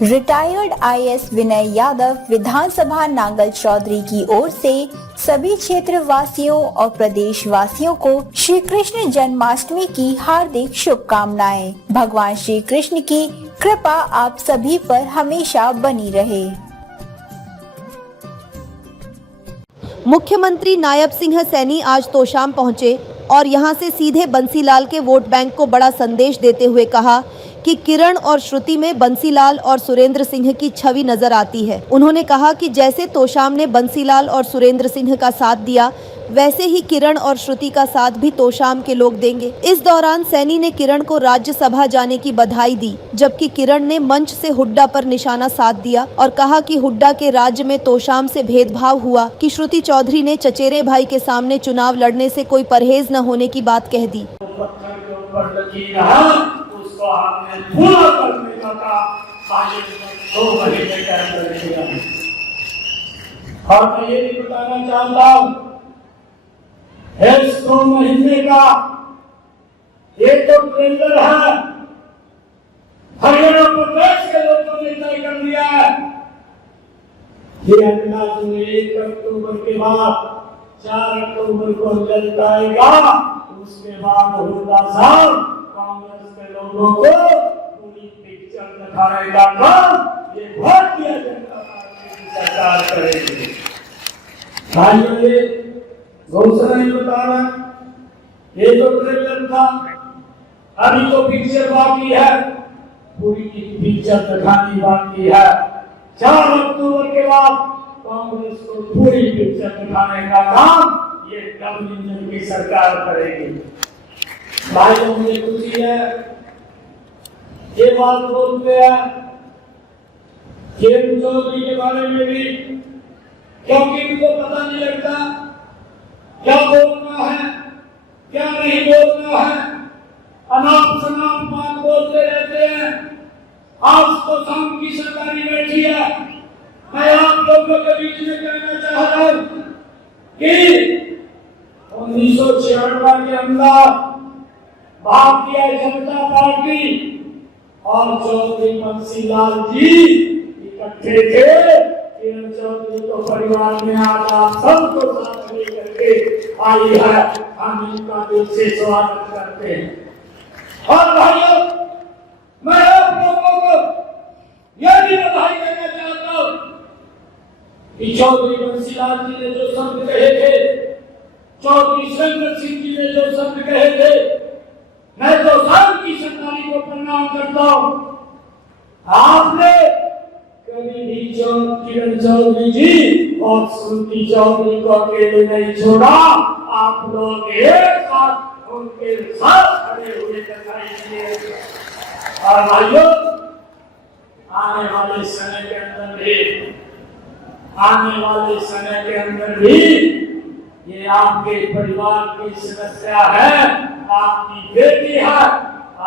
Retired IAS Vinay Yadav विधानसभा नांगल चौधरी की ओर से सभी क्षेत्र वासियों और प्रदेश वासियों को श्री कृष्ण जन्माष्टमी की हार्दिक शुभकामनाएं। भगवान श्री कृष्ण की कृपा आप सभी पर हमेशा बनी रहे। मुख्यमंत्री नायब सिंह सैनी आज तोशाम पहुंचे और यहां से सीधे बंसीलाल के वोट बैंक को बड़ा संदेश देते हुए कहा कि किरण और श्रुति में बंसीलाल और सुरेंद्र सिंह की छवि नजर आती है। उन्होंने कहा कि जैसे तोशाम ने बंसीलाल और सुरेंद्र सिंह का साथ दिया, वैसे ही किरण और श्रुति का साथ भी तोशाम के लोग देंगे। इस दौरान सैनी ने किरण को राज्यसभा जाने की बधाई दी, जबकि किरण ने मंच से हुड्डा पर निशाना साध दिया और कहा कि हुड्डा के राज्य में तोशाम से भेदभाव हुआ कि श्रुति चौधरी ने चचेरे भाई के सामने चुनाव लड़ने से कोई परहेज न होने की बात कह दी। उसको आपने पूरा करने का काम 2 महीने के अंदर किया। और मैं ये भी बताना चाहता हूँ, इस 2 महीने का एक तो ट्रेंडर है, हरियाणा प्रदेश के लोगों ने तय कर दिया है कि अगला जो 1 अक्टूबर के बाद 4 अक्टूबर को रिजल्ट आएगा, उसके बाद हुड्डा साहब कांग्रेस के लोगों को पूरी पिक्चर दिखाने का काम ये भारतीय जनता पार्टी की सरकार करेगी। भाइयों, ये घोषणा नहीं बता रहा, ये तो ट्रेलर था, अभी तो पिक्चर बाकी है, पूरी की पिक्चर दिखानी बाकी है। 4 अक्टूबर के बाद कांग्रेस को पूरी पिक्चर दिखाने का काम ये डबल इंजन की सरकार करेगी। भाइयों, मुझे खुशी है, ये बात बोलते हैं किरण चौधरी के बारे में भी, क्योंकि उनको पता नहीं लगता क्या बोलना है क्या नहीं बोलना है, अनाप शनाप बात बोलते रहते हैं। आज तो शाम की सरकारी बैठी है, मैं आप लोगों के बीच में कहना चाह रहा हूं कि 1996 के अंदर भारतीय जनता पार्टी और चौधरी बंसीलाल जी इकट्ठे थे। किरण चौधरी तो परिवार में आज आप सबको साथ लेकर के आई है, हम इनका दिल से स्वागत करते हैं। और भाइयों, मैं आप लोगों को यह भी बधाई देना चाहता हूं कि चौधरी बंसीलाल जी ने जो शब्द कहे थे, चौधरी सुरेंद्र सिंह जी ने जो शब्द कहे थे, मैं तो शाम की सरकारी को प्रणाम करता हूं। आपने कभी भी किरण चौधरी जी और श्रुति चौधरी को अकेले नहीं छोड़ा, आप लोग एक साथ उनके साथ खड़े हुए दिखाई दिए। और भाइयों, आने वाले समय के अंदर भी ये आपके परिवार की समस्या है, आपकी बेटी है,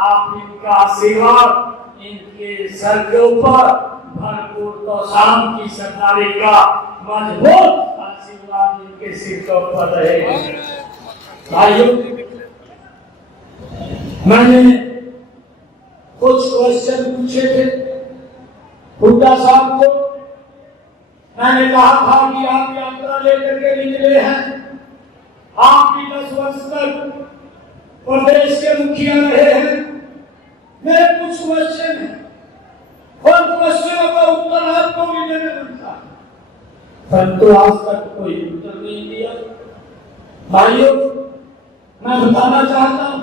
आप इनका आशीर्वाद इनके सर के ऊपर भरपूर तो शाम की सरकारी का मजबूत आशीर्वाद इनके सिर के ऊपर रहेगा। भाइयों, मैंने कुछ क्वेश्चन पूछे थे हुड्डा साहब को। मैंने कहा था कि आप यात्रा लेकर के निकले हैं, आप भी 10 वर्ष तक प्रदेश के मुखिया रहे हैं। मेरे कुछ क्वेश्चन हैं और क्वेश्चनों का उत्तर आपको भी देना बनता है, परंतु आज तक कोई उत्तर नहीं दिया। भाइयों, मैं बताना चाहता हूं,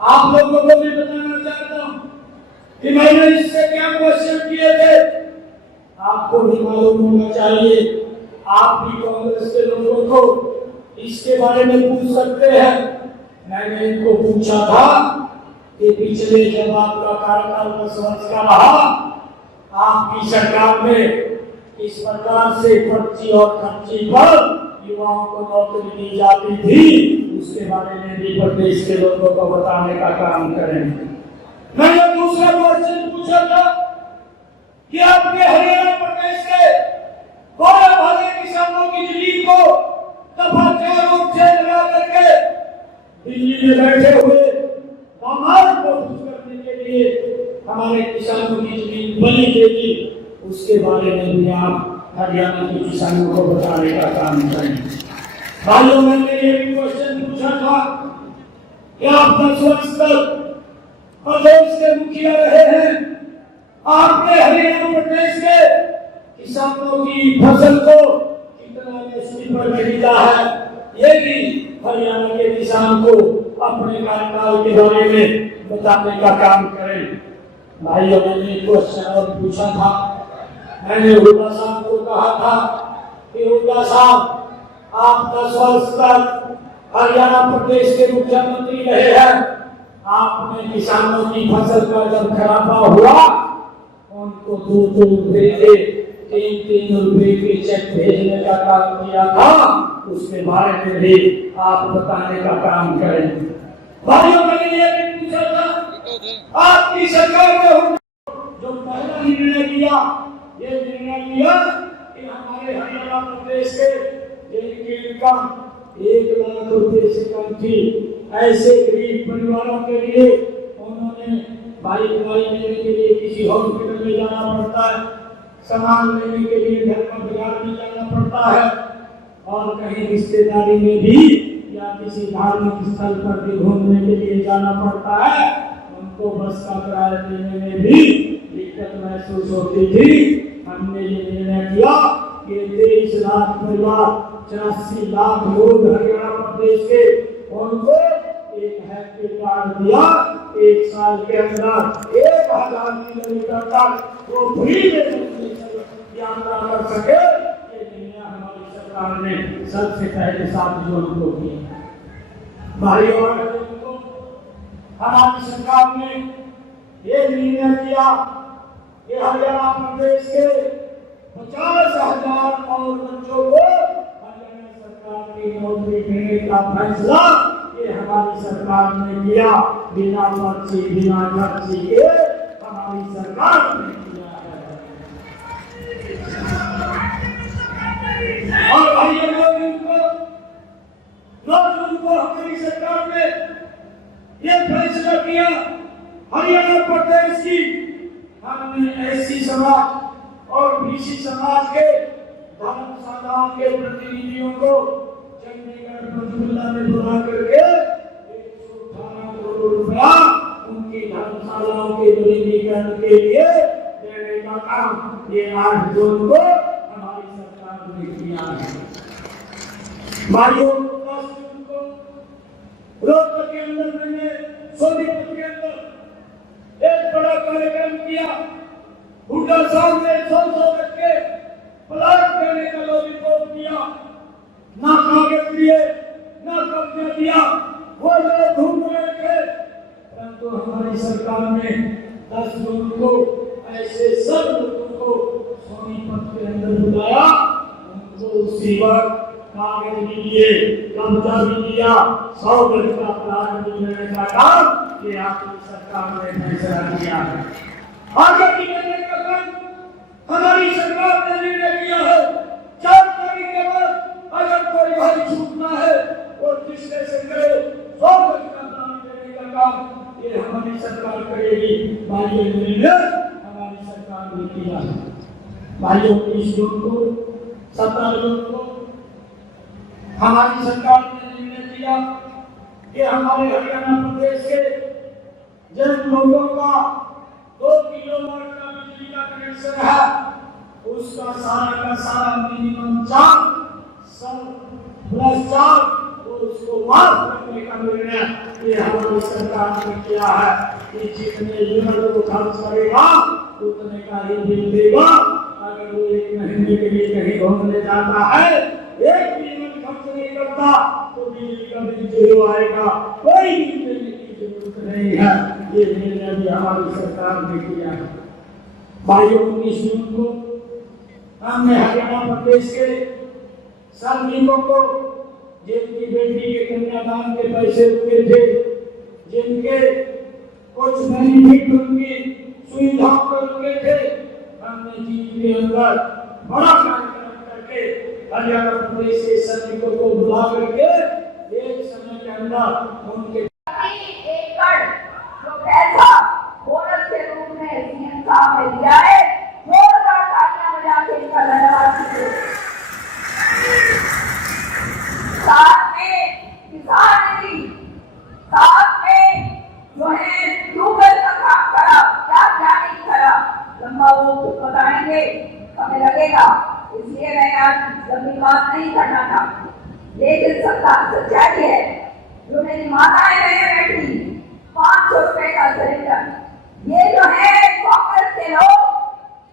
आप लोगों को भी बताना चाहता हूं कि मैंने इससे क्या क्वेश्चन किए थे, आपको भी मालूम होना चाहिए। आप भी कांग्रेस के लोगों को इसके बारे में पूछ सकते हैं। मैंने इनको पूछा था कि पिछले जब आपका कार्यकाल 10 वर्ष का रहा, आपकी सरकार में इस प्रकार से पर्ची और खर्ची पर युवाओं को नौकरी दी जाती थी, उसके बारे में भी प्रदेश के लोगों को बताने का काम करेंगे। मैंने दूसरा क्वेश्चन पूछा था कि आपके हरियाणा प्रदेश के बड़े भागे किसानों की जमीन को दफा 4 और 6 लगा करके दिल्ली में बैठे हुए दामाद को खुश करने के लिए हमारे किसानों की जमीन बनी देगी, उसके बारे में भी आप हरियाणा के किसानों को बताने का काम करें। भाइयों, मैंने ये भी क्वेश्चन पूछा था कि आप 10 वर्ष तक प्रदेश के मुखिया रहे हैं, आपने हरियाणा प्रदेश के किसानों की फसल को कितना एमएसपी पर खरीदा है, ये भी हरियाणा के किसान को अपने कार्यकाल के बारे में बताने का काम करें। भाइयों, मैंने क्वेश्चन और पूछा था, मैंने हुड्डा साहब को कहा था कि हुड्डा साहब, आप 10 वर्ष तक हरियाणा प्रदेश के मुख्यमंत्री रहे हैं, आपने किसानों की फसल का जब खराबा हुआ उनको 2-2 रुपए के 3-3 रुपए के चेक भेजने का काम किया था, उसके बारे में भी आप बताने का काम करें। भाइयों, मैंने ये भी पूछा था, आपकी सरकार ने जो पहला निर्णय लिया, ये निर्णय लिया कि हमारे हरियाणा प्रदेश के जिनकी इनकम 1 लाख रुपए से कम थी, ऐसे गरीब परिवारों के लिए उन्होंने भाई दवाई लेने के लिए किसी हॉस्पिटल में जाना पड़ता है, सामान लेने के लिए घर का बाजार में जाना पड़ता है, और कहीं रिश्तेदारी में भी या किसी धार्मिक स्थल पर भी घूमने के लिए जाना पड़ता है, उनको बस का किराया देने में भी दिक्कत महसूस होती थी। हमने ये निर्णय किया कि 23 लाख परिवार, 84 लाख लोग हरियाणा प्रदेश के, उनको एक हैप्पी कार्ड दिया, 1 साल के अंदर 1000 किलोमीटर तक वो फ्री में यात्रा कर सके। ये निर्णय हमारी सरकार ने सबसे पहले 7 जून को किया। भाइयों और बहनों, हमारी सरकार ने ये निर्णय किया कि हरियाणा प्रदेश के 50,000 और बच्चों को हरियाणा सरकार की नौकरी देने का फैसला ये हमारी सरकार ने किया, बिना पर्ची बिना खर्ची के हमारी सरकार ने किया है। और भाइयों, 9 जून को हमारी सरकार ने ये फैसला किया, हरियाणा प्रदेश की हमने एससी समाज और बीसी समाज के धर्मशालाओं के प्रतिनिधियों को चंडीगढ़ पंचकुला में बुला करके 118 करोड़ रुपया उनकी धर्मशालाओं के विलीनीकरण के लिए देने का काम ये 8 जून को हमारी सरकार ने किया है। भाइयों, 10 जून को रोहतक के अंदर मैंने सोनीपत के अंदर एक बड़ा कार्यक्रम किया। हुड्डा साहब ने 100 गज के प्लाट देने का लॉलीपॉप दिया, ना कागज दिए, ना कब्जा दिया, वो लोग घूम रहे थे, परंतु हमारी सरकार ने 10 जून को ऐसे सब लोगों को सोनीपत के अंदर बुलाया, उनको उसी वक्त कागज भी दिए, कब्जा भी दिया, 100 गज का प्लाट देने का काम ये आपकी सरकार ने फैसला किया है। आजादी देने का काम हमारी सरकार ने निर्णय किया है। 4 तारीख के बाद अगर कोई भाई छूटना है और जिसने से करे 100 गज का प्लाट देने का काम ये हमारी सरकार करेगी। भाइयों, निर्णय हमारी सरकार ने किया है। भाइयों, 20 जून को 17 जून को हमारी सरकार ने निर्णय किया कि हमारे हरियाणा प्रदेश के जिन लोगों का 2 किलोवाट का बिजली का कनेक्शन है, उसका सारा का सारा मिनिमम चार्ज 100+4 उसको माफ करने का निर्णय ये हमारी सरकार ने किया है कि जितने यूनिट को खर्च करेगा उतने का ही बिल देगा। अगर वो 1 महीने के लिए कहीं घूमने जाता है, 1 यूनिट खर्च नहीं करता तो बिजली का बिल 0 आएगा, कोई बिल देने की जरूरत नहीं है। ये निर्णय भी हमारी सरकार ने किया है। भाइयों, 19 जून को हमने हरियाणा प्रदेश के श्रमिकों को जिनकी बेटी के कन्यादान के पैसे रुके थे, जिनके कुछ बेनिफिट उनकी सुविधाओं पर रुके थे, हमने जीत के अंदर बड़ा कार्यक्रम करके हरियाणा प्रदेश के श्रमिकों को बुला करके एक समय के अंदर उनके एकड़ जो पैसा बोनस के रूप में सीएम साहब ने दिया है बात नहीं करना था, लेकिन सच्चाई है जो मेरी माताएं बहनें बैठी 500 रुपए का सिलेंडर, ये जो है कांग्रेस के लोग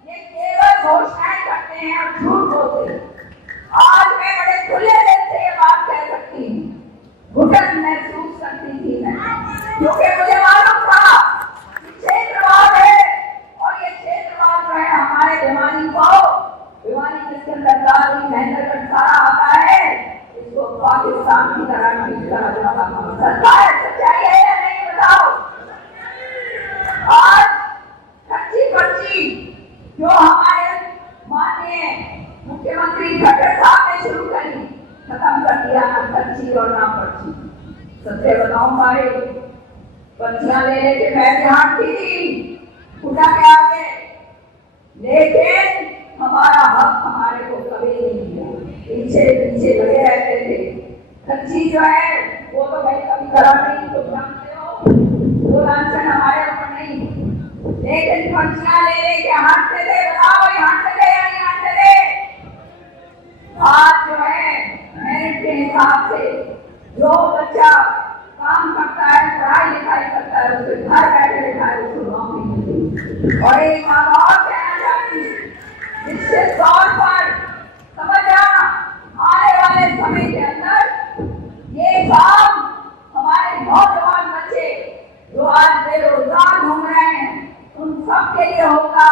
ये केवल घोषणाएं करते हैं और झूठ बोलते हैं। आज मैं बड़े खुले दिल से ये बात कह सकती हूँ, घुटन महसूस करती थी मैं, क्योंकि मुझे मालूम था क्षेत्रवाद है और ये क्षेत्रवाद जो है हमारे भिवानी किसके अंदर महेंद्रगढ़ सारा आता है, इसको पाकिस्तान की तरह ट्रीट करा जाता है। सच्चाई है या नहीं बताओ। आज कच्ची पर्ची जो हमारे माननीय मुख्यमंत्री खट्टर साहब ने शुरू करी, खत्म कर दिया ना कच्ची और ना पर्ची। सत्य बताऊं भाई, पर्चियां ले लेके मैं भी हारती थी खुदा के आगे, लेकिन हमारा हक हमारे को कभी नहीं दिया, पीछे पीछे लगे रहते थे। कच्ची जो है वो तो भाई कभी करा नहीं, तो जानते हो वो लांछन हमारे ऊपर नहीं, लेकिन पर्चियां ले लेके हारते थे। बताओ ये हारते थे या नहीं हारते थे? आज जो है मेरिट के हिसाब से जो बच्चा काम करता है, पढ़ाई लिखाई करता है, उसके घर बैठे बैठाए उसको नौकरी मिलती। और एक बात और कहना चाहती हूँ, निश्चित तौर पर समझ आना, आने वाले समय के अंदर ये काम हमारे नौजवान बच्चे जो आज बेरोजगार घूम रहे हैं उन सब के लिए होगा।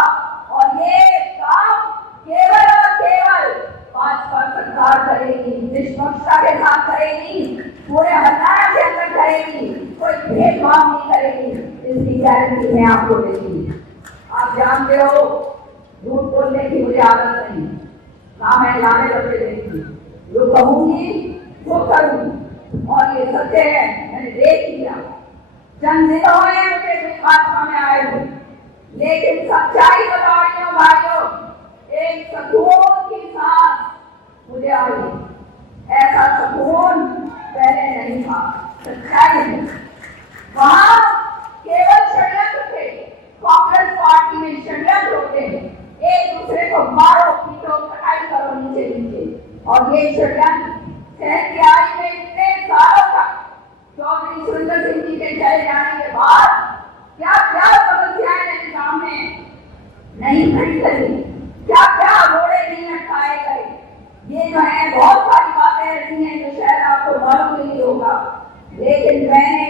और ये काम केवल और केवल भाजपा सरकार करेगी, निष्पक्षता के साथ करेगी, पूरे हरियाणा के अंदर करेगी, कोई भेदभाव नहीं करेगी, इसकी गारंटी मैं आपको देती। आप जानते हो झूठ बोलने की मुझे आदत नहीं, ना मैं लाने लगे देती, जो कहूंगी वो करूंगी और ये सत्य है, मैंने देख लिया। चंद दिन हुए मुझे भाजपा में आए हुए, लेकिन सच्चाई बता रही हूँ भाइयों, एक सुकून की सांस मुझे आई, ऐसा सुकून पहले नहीं था। सच्चाई है वहां केवल षड्यंत्र थे, कांग्रेस पार्टी में षड्यंत्र होते हैं, एक दूसरे को मारो पीटो कटाई करो नीचे नीचे, और ये षड्यंत्र सहन की आई में इतने सालों तक चौधरी सुरेंद्र सिंह जी के चले जाने के बाद क्या क्या समस्याएं मेरे सामने नहीं खड़ी करी, क्या क्या रोड़े नहीं अटकाए गए। ये जो है बहुत सारी बातें ऐसी हैं जो शायद आपको मालूम नहीं होगा, लेकिन मैंने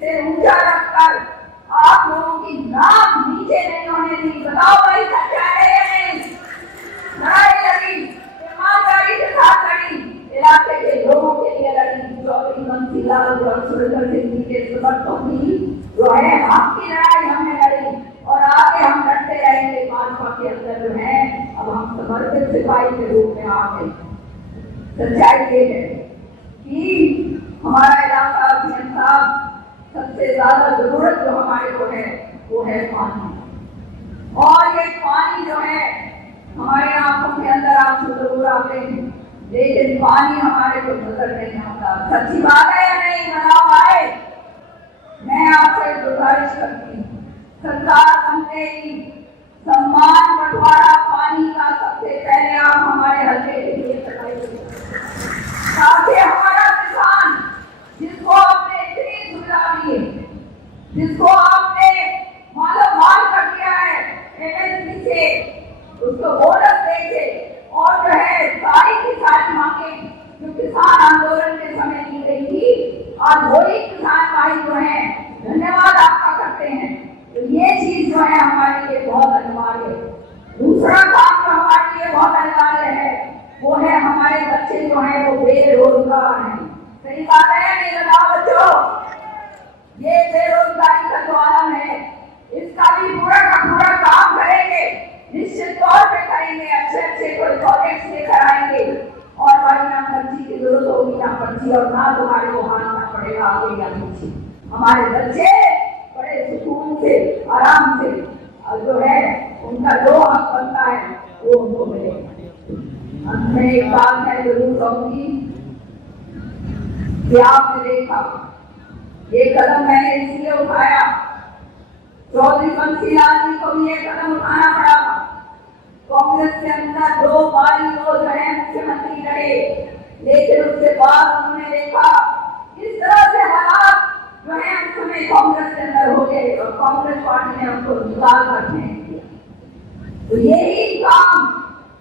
सिर ऊंचा रखकर आप लोगों की नाक नीचे नहीं होने दी। बताओ भाई सच्चाई है या नहीं? लड़ाई लड़ी, ईमानदारी के साथ लड़ी, इलाके के लोगों के लिए लड़ी। चौधरी बंसी लाल और सुरेंद्र सिंह जी के समर्थकों की जो है आपकी लड़ाई हमने लड़ी और आगे हम लड़ते रहेंगे। भाजपा के अंदर जो है अब हम समर्पित सिपाही के रूप में आ गए। सच्चाई ये है कि हमारा इलाका अध्यक्ष साहब सबसे ज्यादा जरूरत जो हमारे को है वो है पानी, और ये पानी जो है हमारे आंखों के अंदर आंसू जरूर आते हैं, लेकिन पानी हमारे को नजर नहीं आता। सच्ची बात है या नहीं? बताओ भाई। मैं आपसे गुजारिश करती हूँ, सरकार बनते ही सम्मान बंटवारा पानी का सबसे पहले आप हमारे हल्के के लिए कराइए, ताकि हमारा किसान जिसको आपने इतनी सुविधा दी है, जिसको आपने मालामाल कर दिया है एमएसपी से, उसको बोनस देके और जो है सारी की सारी मांगे जो किसान आंदोलन के समय की गई थी, आज वही किसान भाई जो है धन्यवाद आपका करते हैं। तो ये चीज जो है हमारे लिए बहुत अनिवार्य है। दूसरा काम जो हमारे लिए बहुत अनिवार्य है वो है हमारे बच्चे जो है वो बेरोजगार हैं। सही बात है नहीं? बताओ बच्चों, ये बेरोजगारी का जो आलम है इसका भी पूरा का पूरा काम करेंगे, निश्चित तौर पे करेंगे। अच्छे अच्छे कोई प्रोजेक्ट लेकर आएंगे और भाई ना पर्ची की जरूरत होगी, ना पर्ची, और ना तुम्हारे को हारना पड़ेगा आगे या पीछे। हमारे बच्चे बड़े सुकून से आराम से और जो है उनका जो हक बनता है वो उनको मिलेगा। अंत में एक बात मैं जरूर कहूंगी कि आपने देखा ये कदम मैंने इसलिए उठाया, चौधरी बंसी लाल जी को भी ये कदम उठाना पड़ा था, कांग्रेस के अंदर 2 बार जो है मुख्यमंत्री रहे, लेकिन उसके बाद उन्होंने देखा इस तरह से हालात जो है उस समय कांग्रेस के अंदर हो गए और कांग्रेस पार्टी ने उनको निकाल कर फेंक दिया। तो यही काम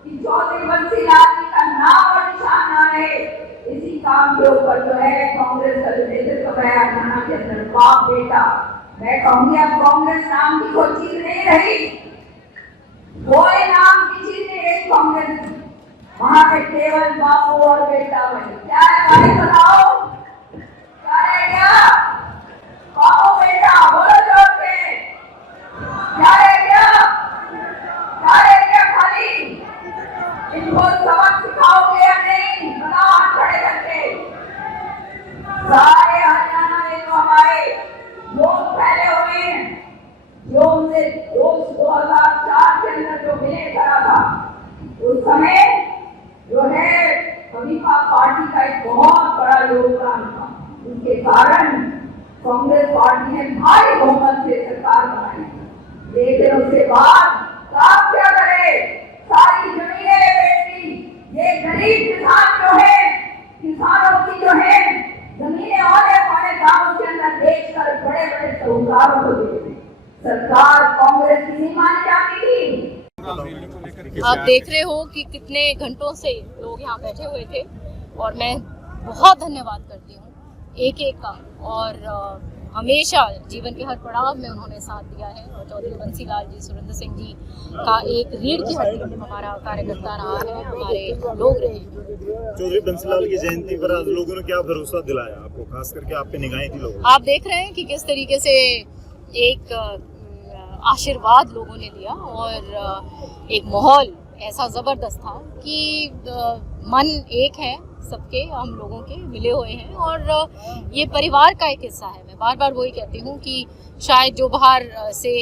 कि चौधरी बंसी लाल जी का नाम और निशान ना रहे, इसी काम के ऊपर जो है कांग्रेस का नेतृत्व हरियाणा के अंदर बाप बेटा, मैं कहूंगी अब कांग्रेस नाम की कोई चीज नहीं रही, कोई नाम की चीज नहीं रही कांग्रेस, वहां पे केवल बापू और बेटा बने। क्या है भाई बताओ, क्या है क्या बापू बेटा बोलो जोर से, क्या है क्या खाली इनको सबक सिखाओगे या नहीं, बताओ हाथ खड़े करके। सारे हरियाणा में जो हमारे लोग फैले हुए हैं, जो उनसे 2004 के अंदर जो विलय करा था, उस समय जो है समीपा पार्टी का एक बहुत बड़ा योगदान था, उसके कारण कांग्रेस पार्टी ने भारी बहुमत से सरकार बनाई। लेकिन उसके बाद आप क्या करे, सारी जमीनें बेची, ये गरीब किसान जो है, किसानों की जो है जमीनें औने पौने दामों के अंदर बेचकर बड़े बड़े साहूकारों को दे दी। सरकार कांग्रेस की नहीं मानी जाती थी। आप देख रहे हो कि कितने घंटों से लोग यहाँ बैठे हुए थे और मैं बहुत धन्यवाद करती हूँ एक एक का, और हमेशा जीवन के हर पड़ाव में उन्होंने साथ दिया है। और चौधरी बंसी लाल जी, सुरेंद्र सिंह जी का एक रीढ़ की हड्डी हमारा कार्यकर्ता रहा है, हमारे लोग रहे। चौधरी बंसी लाल की जयंती पर आज लोगों ने क्या भरोसा दिलाया आपको, खास करके आप पे निगाहें थी लोगों? आप देख रहे हैं कि किस तरीके से एक आशीर्वाद लोगों ने दिया और एक माहौल ऐसा ज़बरदस्त था कि मन एक है सबके, हम लोगों के मिले हुए हैं और ये परिवार का एक हिस्सा है। मैं बार बार वही कहती हूँ कि शायद जो बाहर से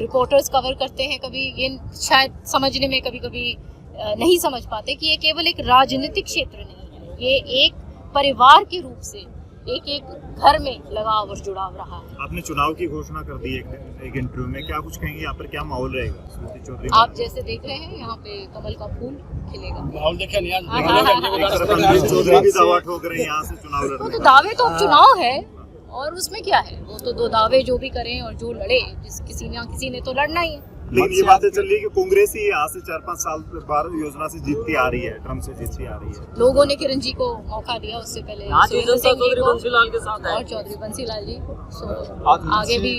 रिपोर्टर्स कवर करते हैं, कभी ये शायद समझने में कभी कभी नहीं समझ पाते कि ये केवल एक राजनीतिक क्षेत्र नहीं है, ये एक परिवार के रूप से एक एक घर में लगाव और जुड़ाव रहा है। आपने चुनाव की घोषणा कर दी एक इंटरव्यू में, क्या कुछ कहेंगे यहाँ पर, क्या माहौल रहेगा स्मृति चौधरी? आप जैसे देख रहे हैं यहाँ पे कमल का फूल खिलेगा। माहौल देखा नहीं आज, चौधरी भी दावा ठोक रहे हैं यहाँ से चुनाव लड़ने। तो दावे तो अब चुनाव है और उसमें क्या है, वो तो 2 दावे जो भी करें और जो लड़े, किसी ने तो लड़ना ही है। लेकिन ये बातें चल रही है कि कांग्रेस ही यहाँ से 4-5 साल बाद योजना से जीतती आ रही है, ट्रम्प से जीतती आ रही है। लोगों ने किरण जी को मौका दिया, उससे पहले चौधरी बंसी लाल के साथ और चौधरी बंसी लाल जी, आगे भी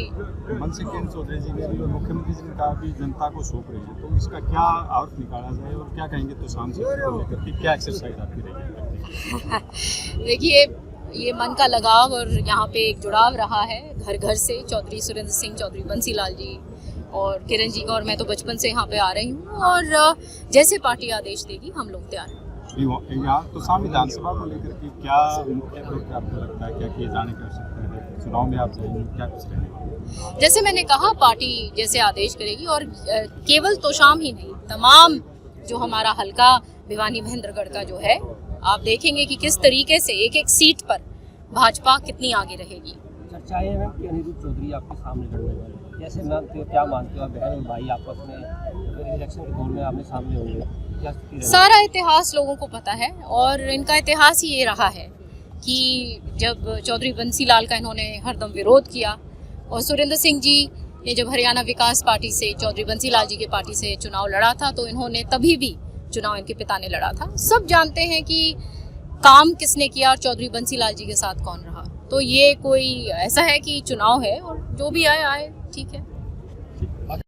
मनसी चौधरी जी ने भी और मुख्यमंत्री जी ने कहा कि जनता को सौंप रही है, तो इसका क्या अर्थ निकाला जाए और क्या कहेंगे तो सांसद को लेकर के क्या एक्सरसाइज आपकी रहेगी? देखिए, ये मन का लगाव और यहाँ पे एक जुड़ाव रहा है घर घर से। चौधरी सुरेंद्र सिंह, चौधरी बंसी लाल जी और किरण जी का, और मैं तो बचपन से यहाँ पे आ रही हूँ और जैसे पार्टी आदेश देगी हम लोग तैयार हैं। यहाँ तो शाम विधानसभा को लेकर के क्या मुख्य रूप आपको लगता है, क्या किए जाने की आवश्यकता है? चुनाव में आप जाएंगे, क्या कुछ रहेगा? जैसे मैंने कहा, पार्टी जैसे आदेश करेगी, और केवल तोशाम ही नहीं, तमाम जो हमारा हल्का भिवानी महेंद्रगढ़ का जो है, आप देखेंगे कि किस तरीके से एक एक सीट पर भाजपा कितनी आगे रहेगी। चर्चाएं हैं कि अनिरुद्ध चौधरी आपके सामने लड़ने वाले, कैसे मानते हो, क्या मानते हो, बहन और भाई आपस में इलेक्शन के दौर में आमने सामने होंगे, क्या स्थिति रहेगी? सारा इतिहास लोगों को पता है और इनका इतिहास ही ये रहा है कि जब चौधरी बंसी लाल का इन्होंने हरदम विरोध किया और सुरेंद्र सिंह जी ने जब हरियाणा विकास पार्टी से, चौधरी बंसी लाल जी के पार्टी से चुनाव लड़ा था, तो इन्होंने तभी भी चुनाव इनके पिता ने लड़ा था। सब जानते हैं कि काम किसने किया और चौधरी बंसी लाल जी के साथ कौन रहा। तो ये कोई ऐसा है कि चुनाव है और जो भी आए आए, ठीक है।